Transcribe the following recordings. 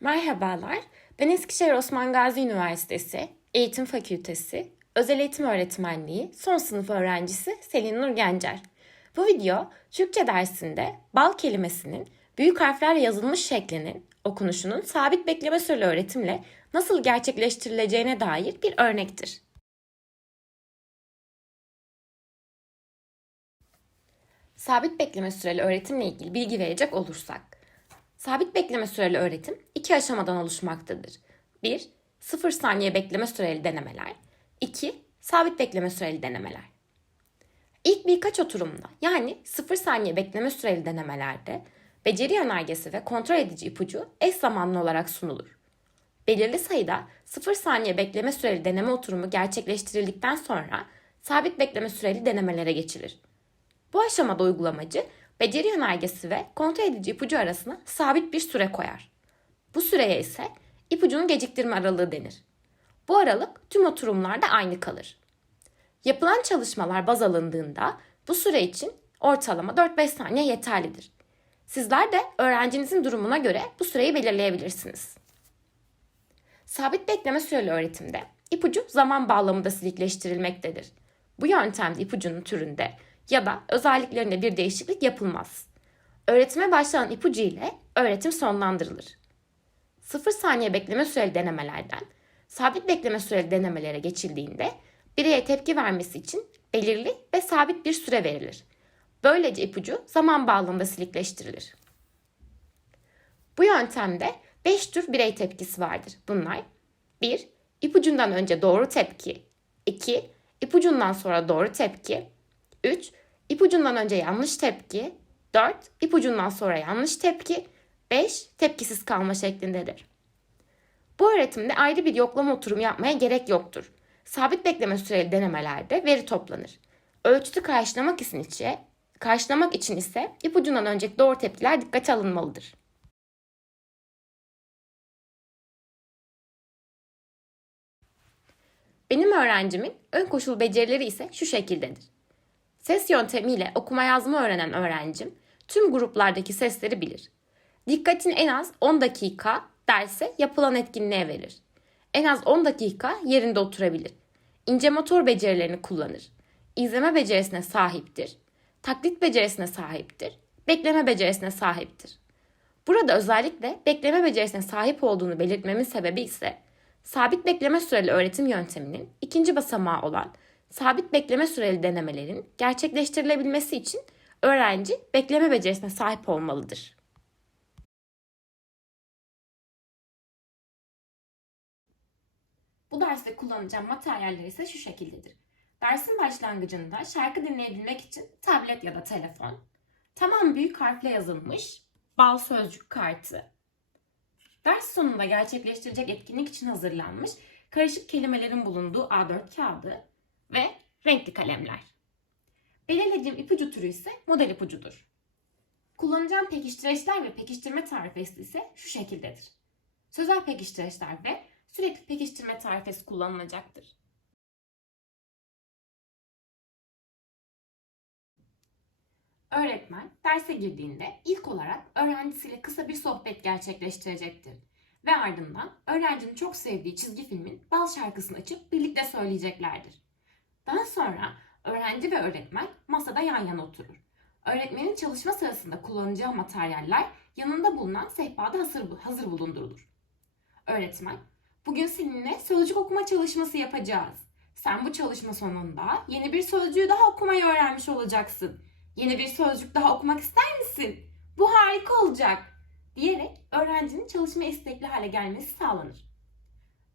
Merhabalar, ben Eskişehir Osman Gazi Üniversitesi Eğitim Fakültesi Özel Eğitim Öğretmenliği son sınıf öğrencisi Selin Nur Gencer. Bu video Türkçe dersinde bal kelimesinin büyük harflerle yazılmış şeklinin okunuşunun sabit bekleme süreli öğretimle nasıl gerçekleştirileceğine dair bir örnektir. Sabit bekleme süreli öğretimle ilgili bilgi verecek olursak, sabit bekleme süreli öğretim iki aşamadan oluşmaktadır. 1. 0 saniye bekleme süreli denemeler. 2. Sabit bekleme süreli denemeler. İlk birkaç oturumda yani 0 saniye bekleme süreli denemelerde beceri yönergesi ve kontrol edici ipucu eş zamanlı olarak sunulur. Belirli sayıda 0 saniye bekleme süreli deneme oturumu gerçekleştirildikten sonra sabit bekleme süreli denemelere geçilir. Bu aşamada uygulamacı beceri yönergesi ve kontrol edici ipucu arasına sabit bir süre koyar. Bu süreye ise ipucunun geciktirme aralığı denir. Bu aralık tüm oturumlarda aynı kalır. Yapılan çalışmalar baz alındığında bu süre için ortalama 4-5 saniye yeterlidir. Sizler de öğrencinizin durumuna göre bu süreyi belirleyebilirsiniz. Sabit bekleme süreli öğretimde ipucu zaman bağlamında silikleştirilmektedir. Bu yöntemde ipucunun türünde ya da özelliklerinde bir değişiklik yapılmaz. Öğretime başlanan ipucu ile öğretim sonlandırılır. 0 saniye bekleme süreli denemelerden sabit bekleme süreli denemelere geçildiğinde bireye tepki vermesi için belirli ve sabit bir süre verilir. Böylece ipucu zaman bağlamında silikleştirilir. Bu yöntemde 5 tür birey tepkisi vardır. Bunlar 1. İpucundan önce doğru tepki 2. İpucundan sonra doğru tepki 3. İpucundan önce yanlış tepki 4. İpucundan sonra yanlış tepki 5. Tepkisiz kalma şeklindedir. Bu öğretimde ayrı bir yoklama oturumu yapmaya gerek yoktur. Sabit bekleme süreli denemelerde veri toplanır. Ölçütü karşılamak için, ise, karşılamak için ise ipucundan önceki doğru tepkiler dikkate alınmalıdır. Benim öğrencimin ön koşul becerileri ise şu şekildedir. Ses yöntemiyle okuma yazma öğrenen öğrencim tüm gruplardaki sesleri bilir. Dikkatini en az 10 dakika derse yapılan etkinliğe verir. En az 10 dakika yerinde oturabilir. İnce motor becerilerini kullanır. İzleme becerisine sahiptir. Taklit becerisine sahiptir. Bekleme becerisine sahiptir. Burada özellikle bekleme becerisine sahip olduğunu belirtmemin sebebi ise sabit bekleme süreli öğretim yönteminin ikinci basamağı olan sabit bekleme süreli denemelerin gerçekleştirilebilmesi için öğrenci bekleme becerisine sahip olmalıdır. Bu derste kullanacağım materyaller ise şu şekildedir. Dersin başlangıcında şarkı dinleyebilmek için tablet ya da telefon, tamam büyük harfle yazılmış bal sözcük kartı, ders sonunda gerçekleştirecek etkinlik için hazırlanmış karışık kelimelerin bulunduğu A4 kağıdı ve renkli kalemler. Belirlediğim ipucu türü ise model ipucudur. Kullanacağım pekiştireçler ve pekiştirme tarifesi ise şu şekildedir. Sözel pekiştireçler ve sürekli pekiştirme tarifesi kullanılacaktır. Öğretmen derse girdiğinde ilk olarak öğrencisiyle kısa bir sohbet gerçekleştirecektir. Ve ardından öğrencinin çok sevdiği çizgi filmin bal şarkısını açıp birlikte söyleyeceklerdir. Daha sonra öğrenci ve öğretmen masada yan yana oturur. Öğretmenin çalışma sırasında kullanacağı materyaller yanında bulunan sehpada hazır, hazır bulundurulur. Öğretmen, bugün seninle sözcük okuma çalışması yapacağız. Sen bu çalışma sonunda yeni bir sözcüğü daha okumayı öğrenmiş olacaksın. Yeni bir sözcük daha okumak ister misin? Bu harika olacak diyerek öğrencinin çalışma istekli hale gelmesi sağlanır.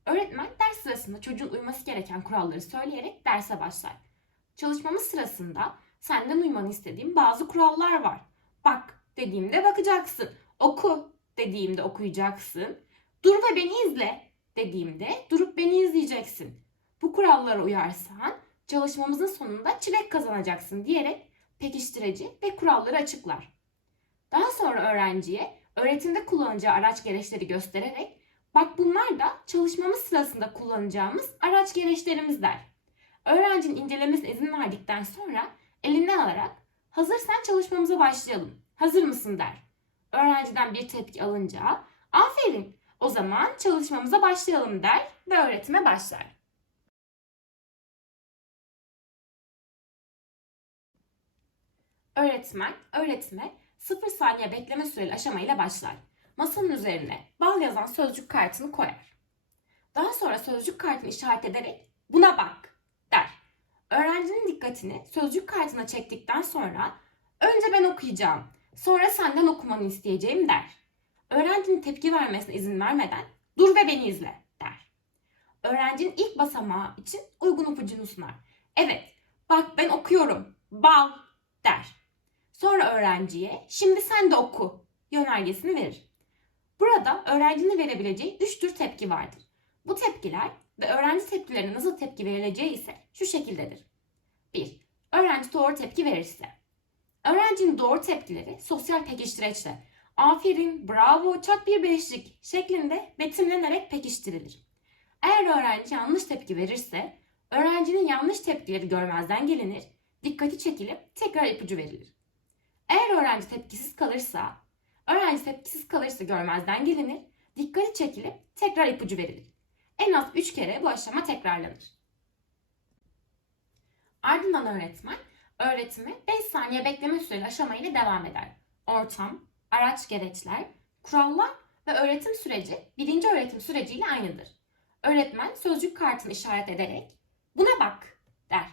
Öğretmen ders sırasında çocuğun uyması gereken kuralları söyleyerek derse başlar. Çalışmamız sırasında senden uymanı istediğim bazı kurallar var. Bak dediğimde bakacaksın. Oku dediğimde okuyacaksın. Dur ve beni izle dediğimde durup beni izleyeceksin. Bu kurallara uyarsan çalışmamızın sonunda çilek kazanacaksın diyerek pekiştirici ve kuralları açıklar. Daha sonra öğrenciye öğretimde kullanacağı araç gereçleri göstererek bak bunlar da çalışmamız sırasında kullanacağımız araç gereçlerimiz der. Öğrencinin incelemesine izin verdikten sonra elinden alarak hazırsan çalışmamıza başlayalım. Hazır mısın der. Öğrenciden bir tepki alınca aferin O zaman çalışmamıza başlayalım der ve öğretime başlar. Öğretmen öğretime 0 saniye bekleme süreli aşamayla başlar. Masanın üzerine bal yazan sözcük kartını koyar. Daha sonra sözcük kartını işaret ederek buna bak der. Öğrencinin dikkatini sözcük kartına çektikten sonra önce ben okuyacağım, sonra senden okumanı isteyeceğim der. Öğrencinin tepki vermesine izin vermeden dur ve beni izle der. Öğrencinin ilk basamağı için uygun ipucunu sunar. Evet, bak ben okuyorum, bal der. Sonra öğrenciye şimdi sen de oku yönergesini verir. Burada öğrencinin verebileceği üç tür tepki vardır. Bu tepkiler ve öğrenci tepkilerine nasıl tepki verileceği ise şu şekildedir. 1. Öğrenci doğru tepki verirse. Öğrencinin doğru tepkileri sosyal pekiştireçle aferin, bravo, çak bir beşlik şeklinde betimlenerek pekiştirilir. Eğer öğrenci yanlış tepki verirse öğrencinin yanlış tepkileri görmezden gelinir, dikkati çekilip tekrar ipucu verilir. Eğer öğrenci tepkisiz kalırsa, öğrenci tepkisiz kalırsa görmezden gelinir, dikkati çekilip tekrar ipucu verilir. En az 3 kere bu aşama tekrarlanır. Ardından öğretmen, öğretimi 5 saniye bekleme süreli aşamayla devam eder. Ortam, araç gereçler, kurallar ve öğretim süreci birinci öğretim süreciyle aynıdır. Öğretmen sözcük kartını işaret ederek buna bak der.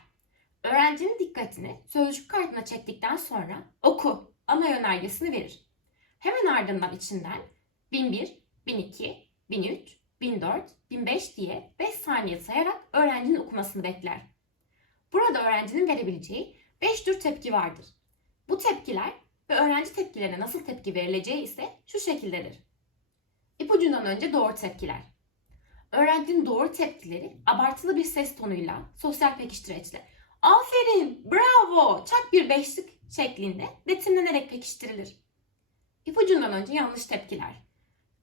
Öğrencinin dikkatini sözcük kartına çektikten sonra oku ana yönergesini verir. Hemen ardından içinden 1001, 1002, 1003, 1004, 1005 diye 5 saniye sayarak öğrencinin okumasını bekler. Burada öğrencinin verebileceği 5 tür tepki vardır. Bu tepkiler ve öğrenci tepkilerine nasıl tepki verileceği ise şu şekildedir. İpucundan önce doğru tepkiler. Öğrencinin doğru tepkileri abartılı bir ses tonuyla, sosyal pekiştireçle aferin, bravo, çak bir beşlik şeklinde betimlenerek pekiştirilir. İpucundan önce yanlış tepkiler.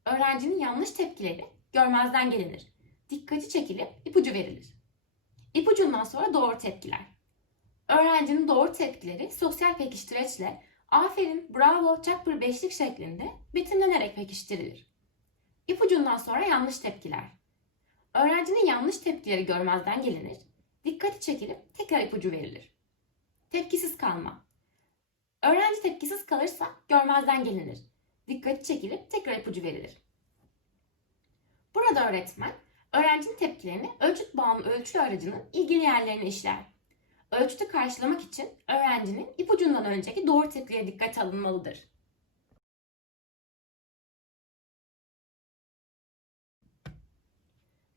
Öğrencinin yanlış tepkileri görmezden gelinir. Dikkati çekilip ipucu verilir. İpucundan sonra doğru tepkiler. Öğrencinin doğru tepkileri sosyal pekiştireçle aferin, bravo, çak beşlik şeklinde betimlenerek pekiştirilir. İpucundan sonra yanlış tepkiler. Öğrencinin yanlış tepkileri görmezden gelinir. Dikkati çekilip tekrar ipucu verilir. Tepkisiz kalma. Öğrenci tepkisiz kalırsa görmezden gelinir. Dikkati çekilip tekrar ipucu verilir. Burada öğretmen öğrencinin tepkilerini ölçüt bağımlı ölçü aracının ilgili yerlerine işler. Ölçütü karşılamak için öğrencinin ipucundan önceki doğru tepkiye dikkat alınmalıdır.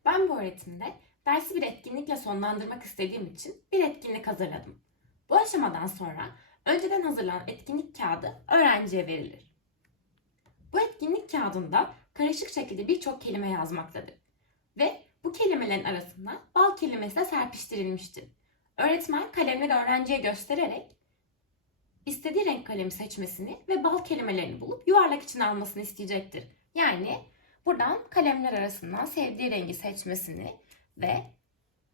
Ben bu öğretimde dersi bir etkinlikle sonlandırmak istediğim için bir etkinlik hazırladım. Bu aşamadan sonra önceden hazırlanan etkinlik kağıdı öğrenciye verilir. Bu etkinlik kağıdında karışık şekilde birçok kelime yazmaktadır. Ve bu kelimelerin arasına bal kelimesi de serpiştirilmiştir. Öğretmen kalemleri öğrenciye göstererek istediği renk kalemi seçmesini ve bal kelimelerini bulup yuvarlak içine almasını isteyecektir. Yani buradan kalemler arasından sevdiği rengi seçmesini ve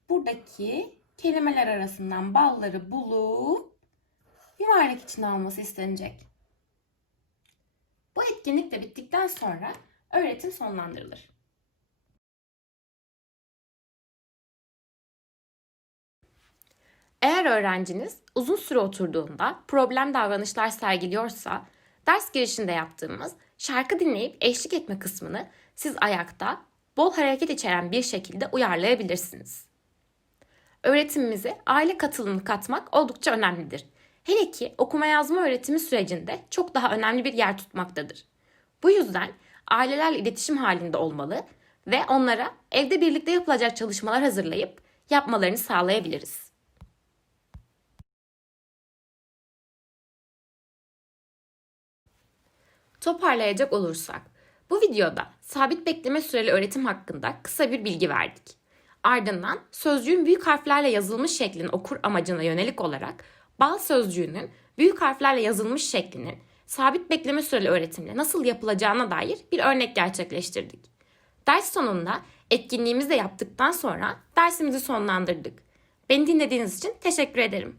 buradaki kelimeler arasından balları bulup yuvarlak içine alması istenecek. Bu etkinlik de bittikten sonra öğretim sonlandırılır. Eğer öğrenciniz uzun süre oturduğunda problem davranışlar sergiliyorsa, ders girişinde yaptığımız şarkı dinleyip eşlik etme kısmını siz ayakta bol hareket içeren bir şekilde uyarlayabilirsiniz. Öğretimimize aile katılımını katmak oldukça önemlidir. Hele ki okuma yazma öğretimi sürecinde çok daha önemli bir yer tutmaktadır. Bu yüzden ailelerle iletişim halinde olmalı ve onlara evde birlikte yapılacak çalışmalar hazırlayıp yapmalarını sağlayabiliriz. Toparlayacak olursak, bu videoda sabit bekleme süreli öğretim hakkında kısa bir bilgi verdik. Ardından sözcüğün büyük harflerle yazılmış şeklini okur amacına yönelik olarak bal sözcüğünün büyük harflerle yazılmış şeklinin sabit bekleme süreli öğretimle nasıl yapılacağına dair bir örnek gerçekleştirdik. Ders sonunda etkinliğimizi de yaptıktan sonra dersimizi sonlandırdık. Beni dinlediğiniz için teşekkür ederim.